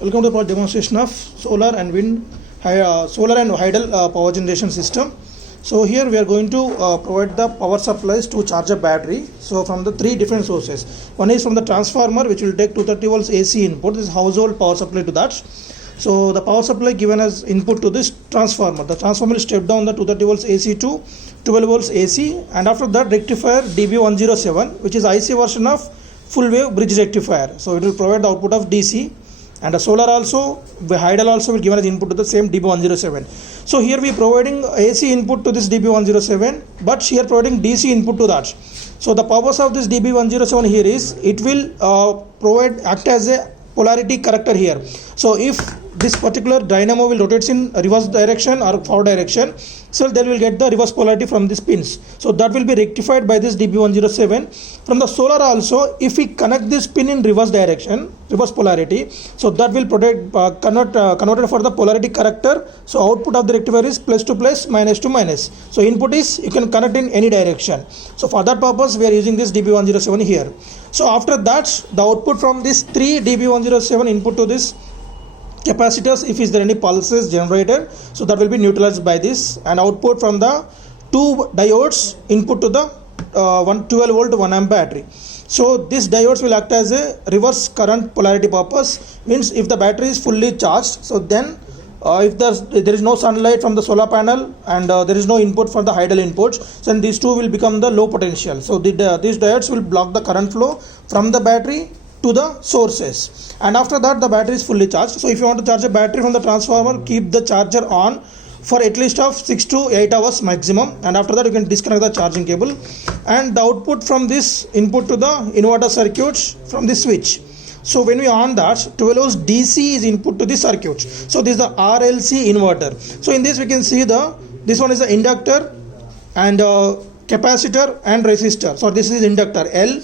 Welcome to the demonstration of solar and hydal power generation system. So here we are going to provide the power supplies to charge a battery. So from the three different sources. One is from the transformer, which will take 230 volts AC input. This is household power supply to that. So the power supply given as input to this transformer. The transformer will step down the 230 volts AC to 12 volts AC, and after that rectifier DB107, which is IC version of full wave bridge rectifier. So it will provide the output of DC. And the solar also, the hydal also will give as input to the same DB107. So here we are providing AC input to this DB107, but here providing DC input to that. So the purpose of this DB107 here is it will act as a polarity corrector here. So if this particular dynamo will rotate in reverse direction or forward direction, so they will get the reverse polarity from these pins. So that will be rectified by this DB107. From the solar also, if we connect this pin in reverse direction, reverse polarity, so that will converted for the polarity corrector. So output of the rectifier is plus to plus, minus to minus. So input is you can connect in any direction. So for that purpose we are using this DB107 here. So after that, the output from this 3 DB107 input to this capacitors, if is there any pulses generated, so that will be neutralized by this, and output from the 2 diodes input to the 12 volt 1 amp battery. So these diodes will act as a reverse current polarity purpose, means if the battery is fully charged, so then if there is no sunlight from the solar panel and there is no input for the hydal inputs, then these two will become the low potential. So these diodes will block the current flow from the battery to the sources, and after that the battery is fully charged. So if you want to charge a battery from the transformer, keep the charger on for at least of 6 to 8 hours maximum, and after that you can disconnect the charging cable, and the output from this input to the inverter circuits from this switch. So when we on that, 12 volts DC is input to the circuit. So this is the RLC inverter. So in this we can see this one is the inductor and capacitor and resistor. So this is inductor L,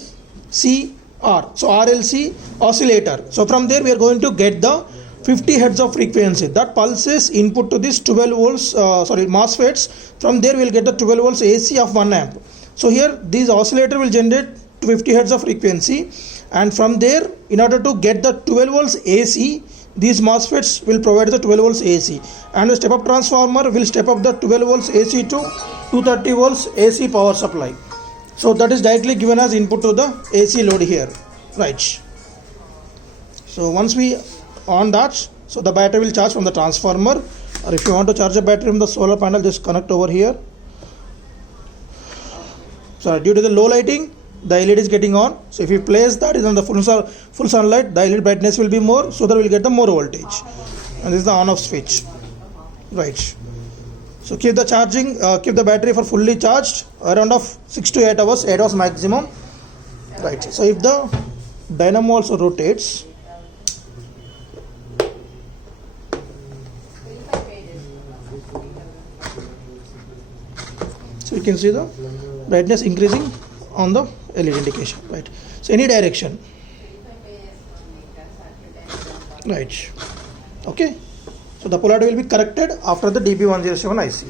C, R. So RLC oscillator. So from there we are going to get the 50 hertz of frequency. That pulses input to this 12 volts MOSFETs. From there we will get the 12 volts AC of 1 amp. So here this oscillator will generate 50 hertz of frequency, and from there in order to get the 12 volts AC, these MOSFETs will provide the 12 volts AC, and the step up transformer will step up the 12 volts AC to 230 volts AC power supply. So that is directly given as input to the AC load here, right? So once we on that, so the battery will charge from the transformer, or if you want to charge a battery from the solar panel, just connect over here. So due to the low lighting, the LED is getting on. So if you place that is on the full sunlight, the LED brightness will be more, so that we will get the more voltage. And this is the on off switch, right? So keep the charging, keep the battery for fully charged around of 6 to 8 hours, 8 hours maximum, right? So if the dynamo also rotates, so you can see the brightness increasing on the LED indication, right? So any direction, right? Okay. So the polarity will be corrected after the DB107 IC.